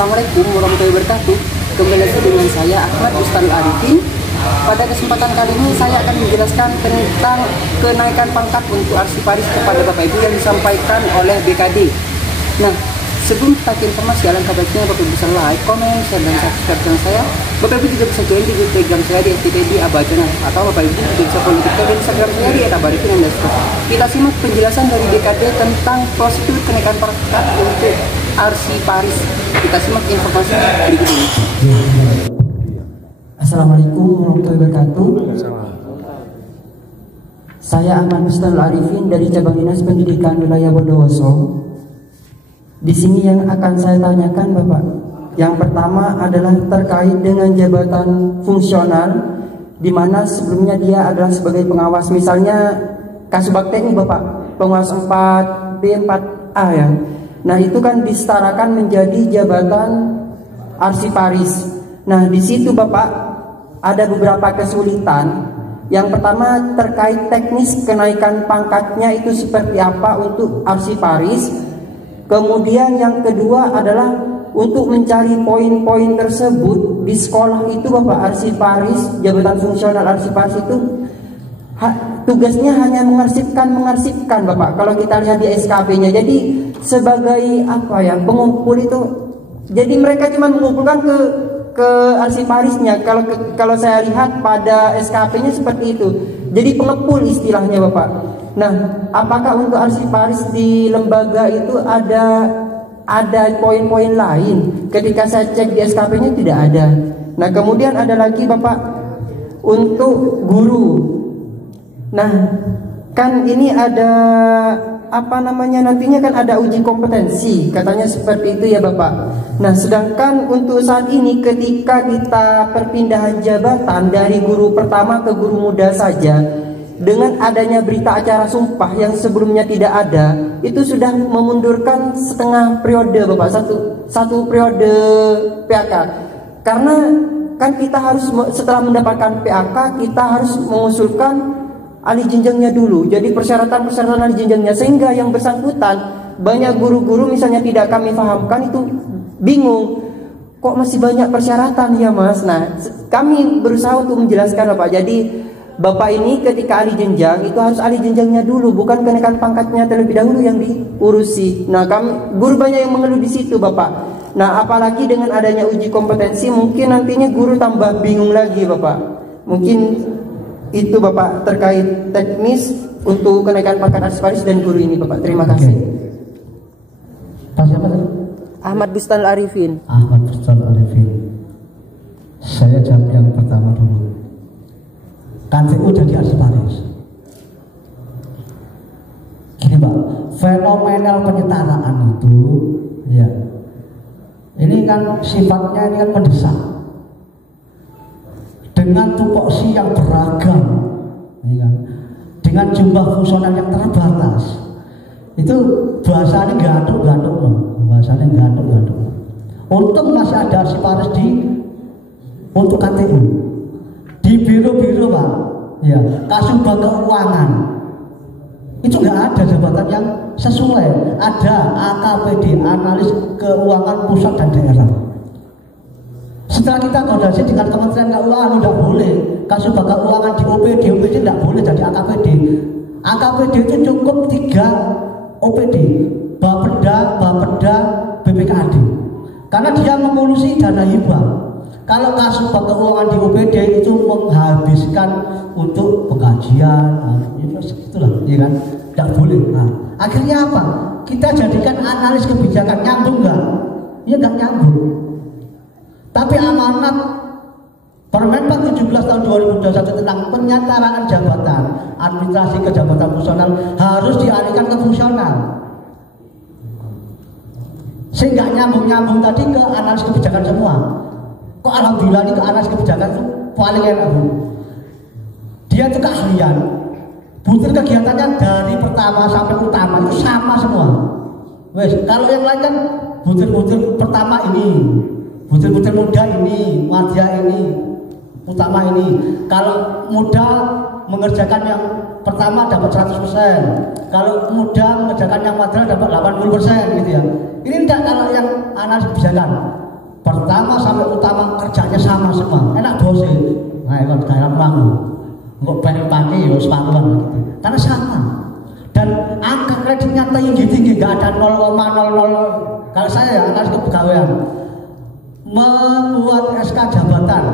Assalamualaikum warahmatullahi wabarakatuh. Kembali lagi dengan saya Ahmad Bustanul Arifin. Pada kesempatan kali ini saya akan menjelaskan tentang kenaikan pangkat untuk arsiparis kepada Bapak Ibu yang disampaikan oleh BKD. Nah, sebelum kita ke informasi, alangkah baiknya Bapak Ibu bisa like, komen, share, dan subscribe channel saya. Bapak Ibu juga bisa join di grup Telegram saya di STTD Abacana, atau Bapak Ibu juga bisa follow Twitter dan Instagram saya di @abarifin_. Kita simak penjelasan dari BKD tentang prosedur kenaikan pangkat untuk arsiparis. Kita simak informasi berikut ini. Assalamualaikum warahmatullahi wabarakatuh. Saya Ahmad Bustanul Arifin dari Cabang Dinas Pendidikan Wilayah Bondowoso. Di sini yang akan saya tanyakan Bapak, yang pertama adalah terkait dengan jabatan fungsional, di mana sebelumnya dia adalah sebagai pengawas, misalnya Kasubagtek ini Bapak, pengawas 4B 4A ya. Nah itu kan disetarakan menjadi jabatan arsiparis. Nah di situ Bapak ada beberapa kesulitan. Yang pertama terkait teknis kenaikan pangkatnya itu seperti apa untuk arsiparis. Kemudian yang kedua adalah untuk mencari poin-poin tersebut di sekolah itu Bapak, arsiparis, jabatan fungsional arsiparis itu tugasnya hanya mengarsipkan Bapak. Kalau kita lihat di SKP-nya, jadi sebagai apa ya, pengumpul itu, jadi mereka cuma mengumpulkan ke arsiparisnya. Kalau saya lihat pada SKP-nya seperti itu, jadi pengepul istilahnya Bapak. Nah, apakah untuk arsiparis di lembaga itu ada poin-poin lain? Ketika saya cek di SKP-nya tidak ada. Nah, kemudian ada lagi Bapak untuk guru. Nah, kan ini ada apa namanya, nantinya kan ada uji kompetensi, katanya seperti itu ya Bapak. Nah, sedangkan untuk saat ini ketika kita perpindahan jabatan dari guru pertama ke guru muda saja, dengan adanya berita acara sumpah yang sebelumnya tidak ada, itu sudah memundurkan setengah periode Bapak, satu periode PAK. Karena kan kita harus, setelah mendapatkan PAK, kita harus mengusulkan alih jenjangnya dulu. Jadi persyaratan alih jenjangnya, sehingga yang bersangkutan, banyak guru-guru misalnya tidak kami pahamkan itu bingung, kok masih banyak persyaratan ya Mas. Nah, kami berusaha untuk menjelaskan Bapak. Jadi Bapak ini ketika alih jenjang itu harus alih jenjangnya dulu, bukan kenaikan pangkatnya terlebih dahulu yang diurusi. Nah, kami guru banyak yang mengeluh di situ Bapak. Nah, apalagi dengan adanya uji kompetensi, mungkin nantinya guru tambah bingung lagi Bapak. Mungkin itu Bapak terkait teknis untuk kenaikan pangkat arsiparis dan guru ini Bapak. Terima kasih. Pak siapa tadi? Ahmad Bustanul Arifin. Ahmad Bustanul Arifin. Saya jawab yang pertama dulu. KTU jadi arsiparis. Gini Pak, fenomenal penyetaraan itu, ya, ini kan sifatnya ini kan mendesak, dengan tupoksi yang beragam, ya kan? Dengan jumlah fungsional yang terbatas, itu bahasanya gantung loh, bahasanya gantung. Untung masih ada arsiparis untuk KTU. Di biro-biro Pak, ya, Kasubag Keuangan itu nggak ada jabatan yang sesuai. Ada AKPD, analis keuangan pusat dan daerah. Setelah kita koordinasi dengan Kementerian Keuangan, udah boleh Kasubag Keuangan di OPD tidak boleh jadi AKPD. AKPD itu cukup 3 OPD, Bapeda, BPKAD, karena dia mengurusi dana hibah. Kalau Kasubag Keuangan di OPD itu menghabiskan untuk pengkajian, itulah, ya kan, tidak boleh. Nah, akhirnya apa? Kita jadikan analis kebijakan, nyambung nggak? Ya nggak nyambung. Tapi amanat Permen 17 tahun 2021 tentang penyetaraan jabatan administrasi ke jabatan fungsional harus dialihkan ke fungsional. Sehingga nyambung tadi ke analis kebijakan semua. Kok alhamdulillah ini ke analis kebijakan itu paling enak Bu. Dia itu keahlian, butir kegiatannya dari pertama sampai utama itu sama semua. Wes, kalau yang lain kan butir-butir pertama ini, butir-butir muda ini, madya ini, utama ini. Kalau muda mengerjakan yang pertama dapat 100%, kalau muda mengerjakan yang madya dapat 80% gitu ya. Ini enggak kalau yang analis kebijakan. pertama sampai utama kerjanya sama semua, enak bosnya. Nah, kalau daerah Pelangu, nggak pengen pakai ya sepatuan gitu, karena sama. Dan angka kreditnya tinggi, nggak ada 0,00. Kalau saya ya analis kepegawaian, membuat SK jabatan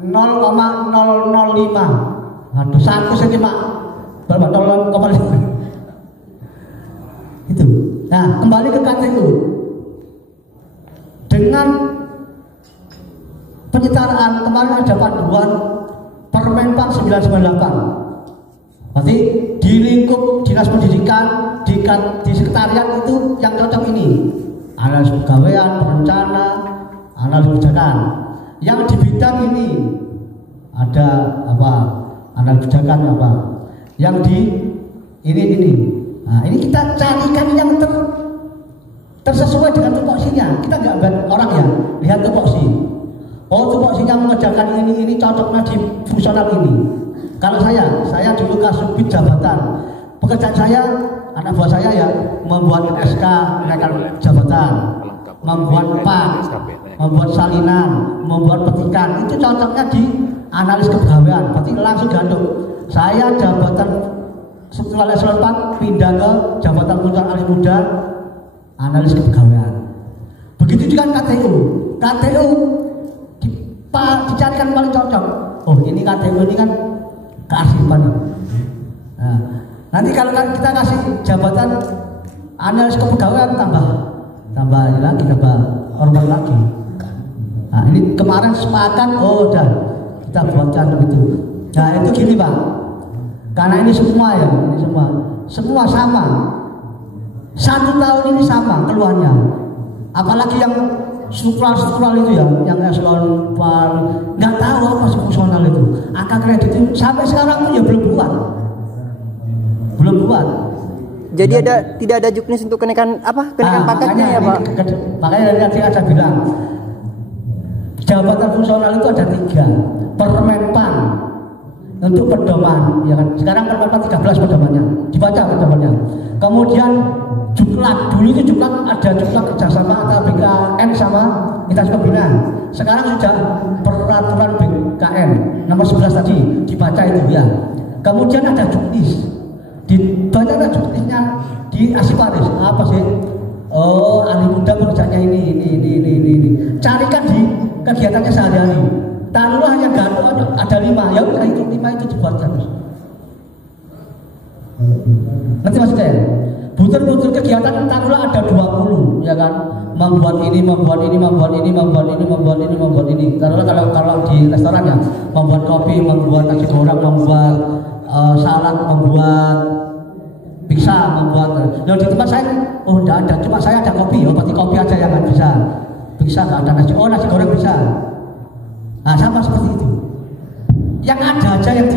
0,005, aduh satu sih Pak, berapa 0,5 itu. Nah, kembali ke KTU. Dengan penyetaraan kemarin ada panduan Permenpan 998. Berarti di lingkup dinas pendidikan, di sekretariat itu yang cocok ini. Analis pegawaian, berencana, analis kebijakan. Yang di bidang ini ada apa? Analis kebijakan apa? Yang di ini. Nah, ini kita carikan yang tersesuai dengan tupoksinya. Kita nggak ambil orang ya, lihat tupoksi. Oh, tupoksinya mengerjakan ini cocoknya di fungsional ini. Kalau saya dulu kasubit jabatan. Pekerjaan saya, anak buah saya ya, membuat SK menaikkan jabatan, membuat PAN, membuat salinan, membuat petikan. Itu cocoknya di analis kepegawaian. Berarti langsung gantung. Saya jabatan setelah level 4 pindah ke jabatan putra alih muda analis kepegawaian. Begitu juga KTU. KTU dicarikan paling cocok. Oh, ini KTU ini kan kearsipan. Nah, nanti kalau kita kasih jabatan analis kepegawaian tambah korban lagi. Nah, ini kemarin sepakat, oh udah kita buatkan begitu. Nah, itu gini Pak. Karena ini semua ya, semua sama. 1 tahun ini sama keluarnya. Apalagi yang struktural itu ya, yang eselon nggak tahu apa fungsional itu. Angka kredit itu sampai sekarang pun ya belum buat. Jadi tidak ada juknis untuk kenaikan pangkatnya ya Pak? Makanya dari tadi ada bilang jabatan fungsional itu ada 3. Permenpan untuk pedoman, ya kan? Sekarang Permenpan 13 pedomannya, dibaca pedomannya. Kemudian Juklak, dulu itu Juklak ada Juklak kerjasama antara BKN sama Dinas Pembinaan. Sekarang sudah peraturan BKN nomor 11 tadi, dibaca itu ya. Kemudian ada juknis, dibaca ada juknisnya di Asiparis. Apa sih? Oh, ahli muda kerjanya ini. Carikan di kegiatannya sehari-hari. Taruhlah yang gantung ada 5, ya udah itu 5 itu dibuatkan. Nanti maksudnya butir-butir kegiatan taruhlah ada 20, ya kan? Membuat ini. Taruhlah kalau di restoran ya, membuat kopi, membuat nasi goreng, membuat salad, membuat pizza, membuat. Nah, di tempat saya, oh enggak ada, cuma saya ada kopi, oh berarti kopi aja yang nggak bisa. Pizza nggak ada nasi, oh nasi goreng bisa. Nah, sama seperti itu. Yang ada aja yang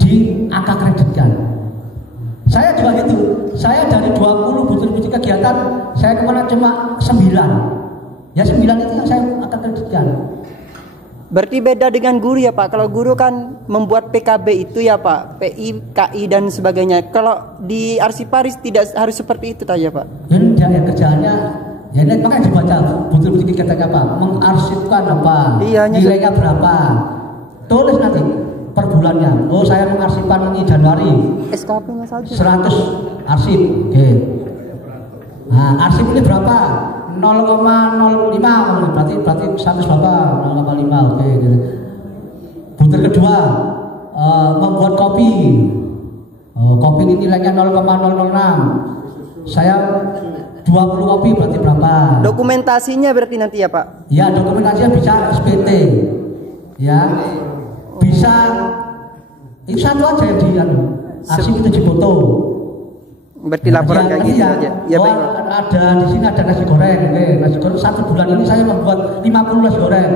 di angka kreditkan. Saya juga gitu. Saya dari 20 butir-butir kegiatan, saya kemarin cuma 9. Ya 9 itu yang saya akan kreditkan. Berarti beda dengan guru ya Pak. Kalau guru kan membuat PKB itu ya Pak, PI, KI dan sebagainya. Kalau di Arsiparis tidak harus seperti itu saja Pak. Ya kerjaannya ya ini makanya dibaca butir-butir kegiatannya apa, mengarsipkan apa, iya, nilainya berapa, tulis nanti per bulannya. Oh saya mengarsipkan ini Januari SKP-nya saja 100 arsip, oke. Nah arsip ini berapa? 0,05 berarti 100 berapa? 0,5, oke. Butir kedua membuat kopi. Kopi ini nilainya 0,006. Saya 20 kopi berarti berapa? Dokumentasinya berarti nanti ya Pak? Ya dokumentasinya bisa SPT, ya bisa itu satu aja yang di arsip itu difoto. Berarti laporan kayak gitu aja. Ya baik. Ada di sini ada nasi goreng, oke. Nasi goreng 1 bulan ini saya membuat 50 nasi goreng.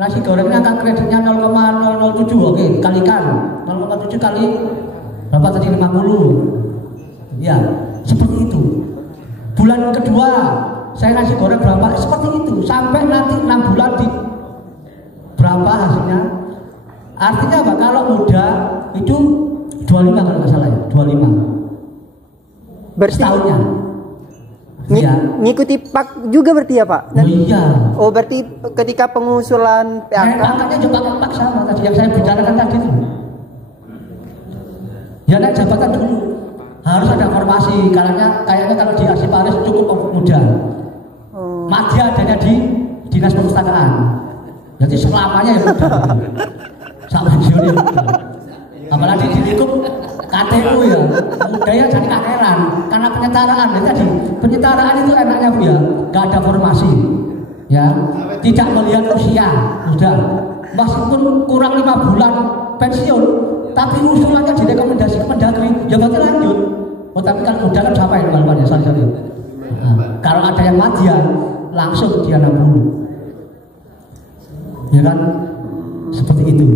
Nasi gorengnya angka kreditnya 0,007, oke. Kalikan 0,7 kali berapa tadi 50. Ya seperti itu. Bulan kedua saya nasi goreng berapa? Seperti itu sampai nanti 6 bulan di berapa hasilnya? Artinya apa? Kalau muda itu 25 kalau nggak salah ya, 25 setahunnya. Ngikuti PAK juga berarti ya Pak? Oh iya. Oh berarti ketika pengusulan PAK Angkatnya juga PAK sama tadi yang saya bicarakan tadi itu. Ya naik jabatan dulu harus ada formasi, kayaknya kalau di Arsiparis cukup muda. Madya adanya di Dinas Perpustakaan. Jadi selamanya ya muda. Sampai pensiun ya muda. Apalagi di lingkup KTU ya, budaya jadi kangeran karena penyetaraan. Ya tadi penyetaraan itu enaknya Bu ya, gak ada formasi, ya, tidak melihat usia, sudah, meskipun kurang 5 bulan pensiun, tapi usulannya direkomendasi ke Mendagri, ya berarti lanjut. Oh tapi kan udah kan siapa yang melakukannya sorry. Nah, kalau ada yang madya, langsung dia 60, ya kan, seperti itu.